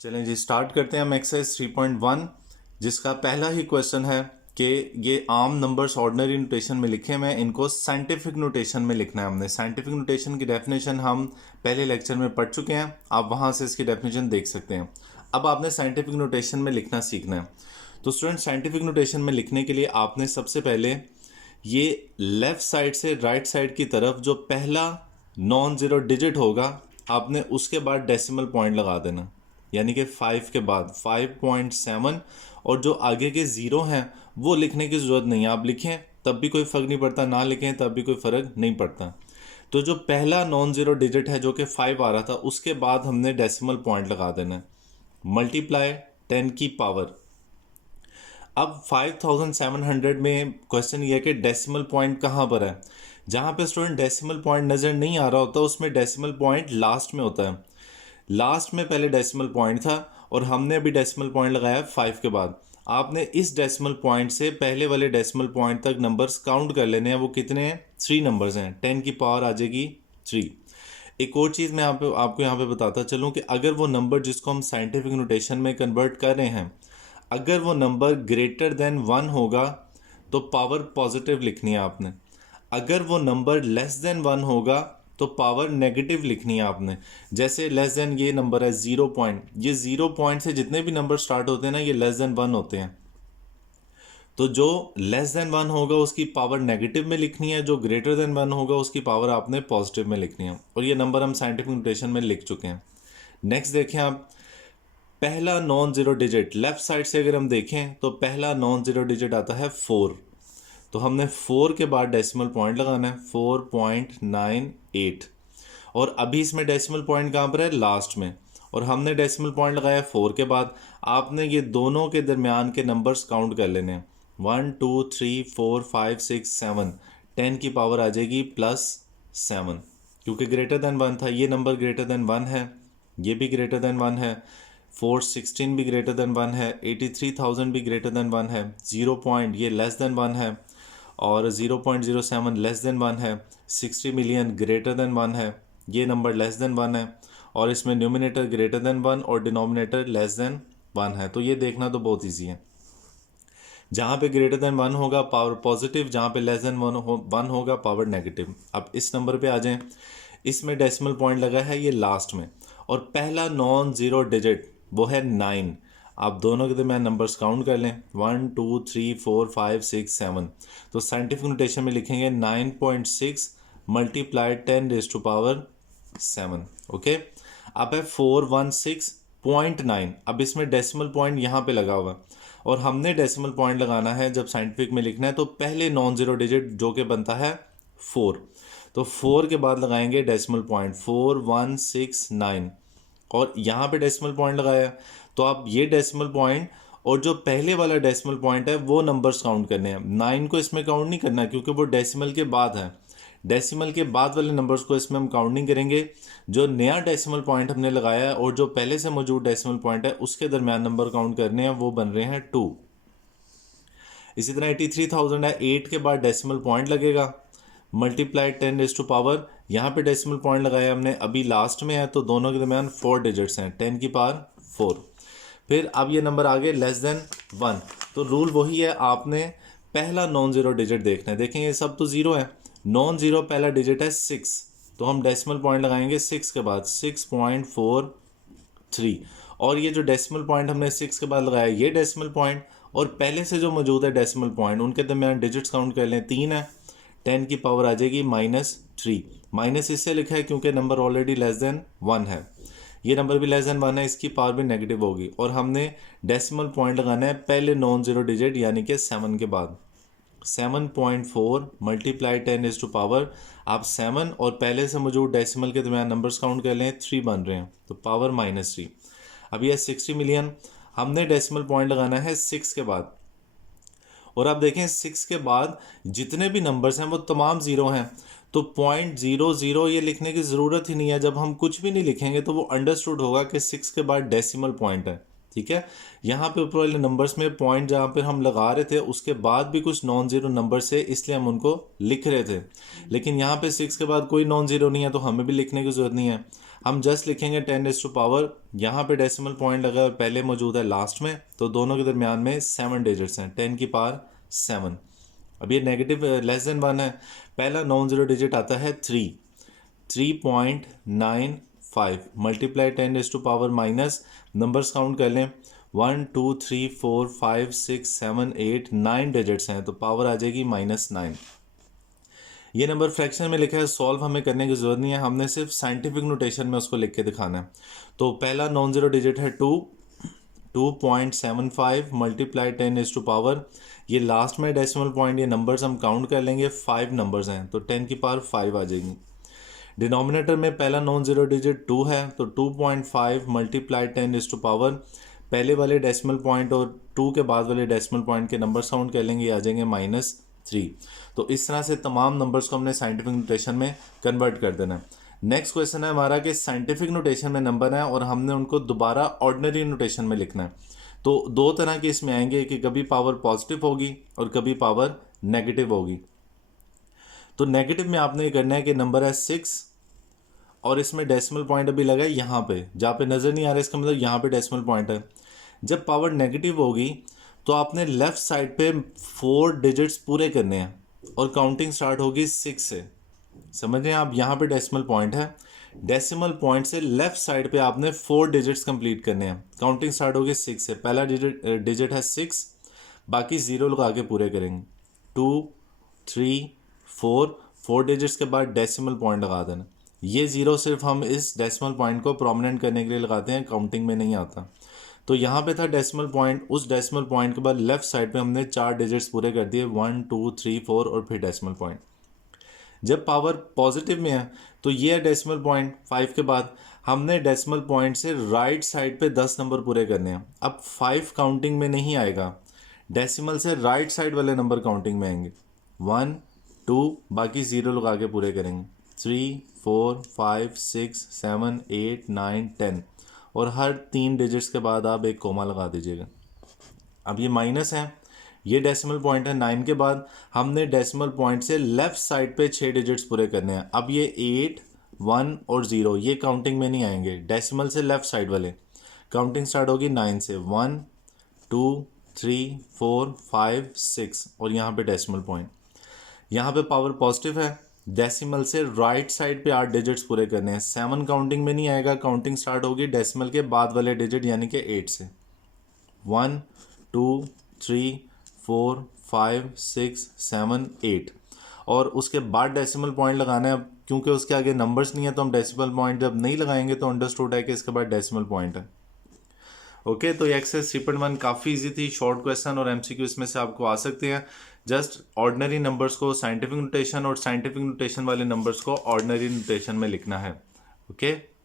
चलें जी स्टार्ट करते हैं हम एक्सरसाइज 3.1 जिसका पहला ही क्वेश्चन है कि ये आम नंबर्स ऑर्डिनरी नोटेशन में लिखे हुए हैं, इनको साइंटिफिक नोटेशन में लिखना है। हमने साइंटिफिक नोटेशन की डेफिनेशन हम पहले लेक्चर में पढ़ चुके हैं, आप वहाँ से इसकी डेफिनेशन देख सकते हैं। अब आपने साइंटिफिक नोटेशन में लिखना सीखना है। तो स्टूडेंट साइंटिफिक नोटेशन में लिखने के लिए आपने सबसे पहले ये लेफ़्ट साइड से राइट साइड की तरफ जो पहला नॉन ज़ीरो डिजिट होगा आपने उसके बाद डेसिमल पॉइंट लगा देना, यानी कि 5 के बाद 5.7 और जो आगे के ज़ीरो हैं वो लिखने की ज़रूरत नहीं है। आप लिखें तब भी कोई फ़र्क नहीं पड़ता, ना लिखें तब भी कोई फ़र्क नहीं पड़ता। तो जो पहला नॉन ज़ीरो डिजिट है जो कि 5 आ रहा था उसके बाद हमने डेसिमल पॉइंट लगा देना है, मल्टीप्लाई 10 की पावर। अब 5700 में क्वेश्चन ये है कि डेसिमल पॉइंट कहाँ पर है। जहाँ पे स्टूडेंट डेसिमल पॉइंट नज़र नहीं आ रहा होता उसमें डेसिमल पॉइंट लास्ट में होता है। लास्ट में पहले डेसिमल पॉइंट था और हमने अभी डेसिमल पॉइंट लगाया 5 के बाद। आपने इस डेसिमल पॉइंट से पहले वाले डेसिमल पॉइंट तक नंबर्स काउंट कर लेने हैं। वो कितने हैं? 3 नंबर्स हैं। 10 की पावर आ जाएगी 3। एक और चीज़ मैं आपको यहाँ पे बताता चलूँ कि अगर वो नंबर जिसको हम साइंटिफिक नोटेशन में कन्वर्ट कर रहे हैं, अगर वो नंबर ग्रेटर देन 1 होगा तो पावर पॉजिटिव लिखनी है आपने। अगर वो नंबर लेस देन 1 होगा तो पावर नेगेटिव लिखनी है आपने। जैसे लेस देन ये नंबर है 0 पॉइंट, ये 0 पॉइंट से जितने भी नंबर स्टार्ट होते हैं ना ये लेस देन 1 होते हैं। तो जो लेस देन 1 होगा उसकी पावर नेगेटिव में लिखनी है, जो ग्रेटर देन 1 होगा उसकी पावर आपने पॉजिटिव में लिखनी है। और ये नंबर हम साइंटिफिक नोटेशन में लिख चुके हैं। नेक्स्ट देखें आप, पहला non zero digit left side से अगर हम देखें तो पहला नॉन ज़ीरो डिजिट आता है 4। तो हमने 4 के बाद डेसिमल पॉइंट लगाना है 4.98। और अभी इसमें डेसिमल पॉइंट कहाँ पर है? लास्ट में। और हमने डेसिमल पॉइंट लगाया 4 के बाद। आपने ये दोनों के दरमियान के नंबर्स काउंट कर लेने हैं 1 2 3 4 5 6 7। 10 की पावर आ जाएगी +7, क्योंकि ग्रेटर देन 1 था। ये नंबर ग्रेटर देन 1 है, ये भी ग्रेटर देन 1 है, 416 भी ग्रेटर देन 1 है, 83,000 भी ग्रेटर देन 1 है, 0 पॉइंट ये लेस देन 1 है और 0.07 लेस देन 1 है, 60 मिलियन ग्रेटर देन 1 है, ये नंबर लेस देन 1 है और इसमें न्यूमिनेटर ग्रेटर देन 1 और डिनोमिनेटर लेस देन 1 है। तो ये देखना तो बहुत ईजी है। जहाँ पे ग्रेटर देन 1 होगा पावर पॉजिटिव, जहाँ पे लेस देन 1 होगा पावर नेगेटिव। अब इस नंबर पे आ जाएं। इसमें डेसिमल पॉइंट लगा है ये लास्ट में और पहला नॉन ज़ीरो डिजिट वो है 9। आप दोनों के दरमियान नंबर्स काउंट कर लें 1 2 3 4 5 6 7। तो साइंटिफिक नोटेशन में लिखेंगे 9.6 multiply 10 raise to power 7। Okay, अब है 416.9। अब इसमें डेसिमल पॉइंट यहाँ पे लगा हुआ और हमने डेसिमल पॉइंट लगाना है जब साइंटिफिक में लिखना है तो पहले नॉन ज़ीरो डिजिट जो कि बनता है 4। तो 4 के बाद लगाएंगे डेसिमल पॉइंट 4169 और यहाँ पे डेसिमल पॉइंट लगाया। तो आप ये डेसिमल पॉइंट और जो पहले वाला डेसिमल पॉइंट है वो नंबर्स काउंट करने हैं। 9 को इसमें काउंट नहीं करना क्योंकि वो डेसिमल के बाद है। डेसिमल के बाद वाले नंबर्स को इसमें हम काउंट नहीं करेंगे। जो नया डेसिमल पॉइंट हमने लगाया है और जो पहले से मौजूद डेसिमल पॉइंट है उसके दरमियान नंबर काउंट करने हैं, वो बन रहे हैं 2। इसी तरह 83,000 है, 8 के बाद डेसिमल पॉइंट लगेगा मल्टीप्लाई 10 रेज़ टू पावर। यहाँ पे डेसिमल पॉइंट लगाया हमने, अभी लास्ट में है तो दोनों के दरमियान 4 डिजिट्स हैं, 10 की पावर 4। फिर अब ये नंबर आ गए लेस देन 1। तो रूल वही है, आपने पहला नॉन ज़ीरो डिजिट देखना है। देखें ये सब तो ज़ीरो है, नॉन ज़ीरो पहला डिजिट है 6, तो हम डेसिमल पॉइंट लगाएंगे 6 के बाद 6.43। और ये जो डेसिमल पॉइंट हमने 6 के बाद लगाया ये डेसिमल पॉइंट और पहले से जो मौजूद है डेसिमल पॉइंट उनके दरमियान डिजिट्स काउंट कर लें, 3 है, 10 की पावर आ जाएगी -3। माइनस इससे लिखा है क्योंकि नंबर ऑलरेडी लेस देन 1 है, ये नंबर भी लेस देन 1 है, इसकी पावर भी नेगेटिव होगी। और हमने डेसिमल पॉइंट लगाना है पहले नॉन ज़ीरो डिजिट यानी कि 7 के बाद 7.4 मल्टीप्लाई 10 रेज़ टू पावर। आप 7 और पहले से मौजूद डेसिमल के दरमियान नंबर्स काउंट कर लें, 3 बन रहे हैं तो पावर -3। अब यह 60 मिलियन, हमने डेसिमल पॉइंट लगाना है 6 के बाद। और आप देखें 6 के बाद जितने भी नंबर्स हैं वो तमाम ज़ीरो हैं, तो 0.00 ये लिखने की ज़रूरत ही नहीं है। जब हम कुछ भी नहीं लिखेंगे तो वो अंडरस्टूड होगा कि 6 के बाद डेसिमल पॉइंट है। ठीक है, यहाँ पे ऊपर वाले नंबर्स में पॉइंट जहाँ पर हम लगा रहे थे उसके बाद भी कुछ नॉन ज़ीरो नंबर से, इसलिए हम उनको लिख रहे थे। लेकिन यहाँ पे 6 के बाद कोई नॉन ज़ीरो नहीं है तो हमें भी लिखने की ज़रूरत नहीं है। हम जस्ट लिखेंगे 10⁻, यहाँ पे डेसिमल पॉइंट अगर पहले मौजूद है लास्ट में, तो दोनों के दरमियान में 7 डिजिट्स हैं, 10⁻7। अब ये नेगेटिव लेस देन 1 है, पहला नॉन ज़ीरो डिजिट आता है 3.95 मल्टीप्लाई 10⁻, माइनस नंबर्स काउंट कर लें 1 2 3 4 5 6 7 8 9 डिजिट्स हैं, तो पावर आ जाएगी -9। ये नंबर फ्रैक्शन में लिखा है, सॉल्व हमें करने की ज़रूरत नहीं है, हमने सिर्फ साइंटिफिक नोटेशन में उसको लिख के दिखाना है। तो पहला नॉन ज़ीरो डिजिट है 2.75 मल्टीप्लाई 10⁻, ये लास्ट में डेसिमल पॉइंट, ये नंबर्स हम काउंट कर लेंगे, 5 नंबर्स हैं, तो 10⁵ आ जाएगी। डिनोमिनेटर में पहला नॉन ज़ीरो डिजिट 2 है, तो 2.5 मल्टीप्लाई 10⁻, पहले वाले डेसिमल पॉइंट और 2 के बाद वाले डेसिमल पॉइंट के नंबर्स काउंट कर लेंगे, आ जाएंगे -3। तो इस तरह से तमाम नंबर्स को हमने साइंटिफिक नोटेशन में कन्वर्ट कर देना है। नेक्स्ट क्वेश्चन है हमारा कि साइंटिफिक नोटेशन में नंबर है और हमने उनको दोबारा ऑर्डिनरी नोटेशन में लिखना है। तो दो तरह के इसमें आएंगे कि कभी पावर पॉजिटिव होगी और कभी पावर नेगेटिव होगी। तो नेगेटिव में आपने ये करना है कि नंबर है 6 और इसमें डेसिमल पॉइंट अभी लगा है यहाँ पे, जहाँ पे नज़र नहीं आ रहा, इसका मतलब यहाँ पे डेसिमल पॉइंट है। जब पावर नेगेटिव होगी तो आपने लेफ़्ट साइड पे 4 डिजिट्स पूरे करने हैं और काउंटिंग स्टार्ट होगी 6 से। समझ रहे हैं आप, यहाँ पे डेसिमल पॉइंट है, डेसिमल पॉइंट से लेफ़्ट साइड पे आपने 4 डिजिट्स कंप्लीट करने हैं, काउंटिंग स्टार्ट होगी 6 से। पहला डिजिट है 6, बाकी 0 लगा के पूरे करेंगे, 2 3 4 डिजिट्स के बाद डेसिमल पॉइंट लगा देना। ये 0 सिर्फ हम इस डेसिमल पॉइंट को प्रोमिनेंट करने के लिए लगाते हैं, काउंटिंग में नहीं आता। तो यहाँ पे था डेसिमल पॉइंट, उस डेसिमल पॉइंट के बाद लेफ्ट साइड पे हमने 4 डिजिट्स पूरे कर दिए, 1 2 3 4 और फिर डेसिमल पॉइंट। जब पावर पॉजिटिव में है तो ये है डेसिमल पॉइंट, 5 के बाद हमने डेसिमल पॉइंट से राइट साइड पे 10 नंबर पूरे करने हैं। अब 5 काउंटिंग में नहीं आएगा, डेसिमल से राइट साइड वाले नंबर काउंटिंग में आएंगे, 1 2, बाकी 0 लगा के पूरे करेंगे, 3 4 5 6 7 8 9 10 और हर 3 डिजिट्स के बाद आप एक कोमा लगा दीजिएगा। अब ये माइनस है, ये डेसिमल पॉइंट है, 9 के बाद हमने डेसिमल पॉइंट से लेफ़्ट साइड पे 6 डिजिट्स पूरे करने हैं। अब ये 8 1 और 0 ये काउंटिंग में नहीं आएंगे, डेसिमल से लेफ़्ट साइड वाले। काउंटिंग स्टार्ट होगी 9 से, 1 2 3 4 5 6 और यहाँ पे डेसिमल पॉइंट। यहाँ पे पावर पॉजिटिव है, डेसिमल से राइट साइड पे 8 डिजिट्स पूरे करने हैं, 7 काउंटिंग में नहीं आएगा, काउंटिंग स्टार्ट होगी डेसिमल के बाद वाले डिजिट यानी कि 8 से, 1 2 3 4 5 6 7 8 और उसके बाद डेसिमल पॉइंट लगाना है। अब क्योंकि उसके आगे नंबर्स नहीं है तो हम डेसिमल पॉइंट जब नहीं लगाएंगे तो अंडरस्टूड है कि इसके बाद डेसिमल पॉइंट है। ओके, तो ये एक्सरसाइज 3.1 काफ़ी इजी थी, शॉर्ट क्वेश्चन और एमसीक्यू इसमें से आपको आ सकते हैं। जस्ट ऑर्डिनरी नंबर्स को साइंटिफिक नोटेशन और साइंटिफिक नोटेशन वाले नंबर्स को ऑर्डिनरी नोटेशन में लिखना है। ओके।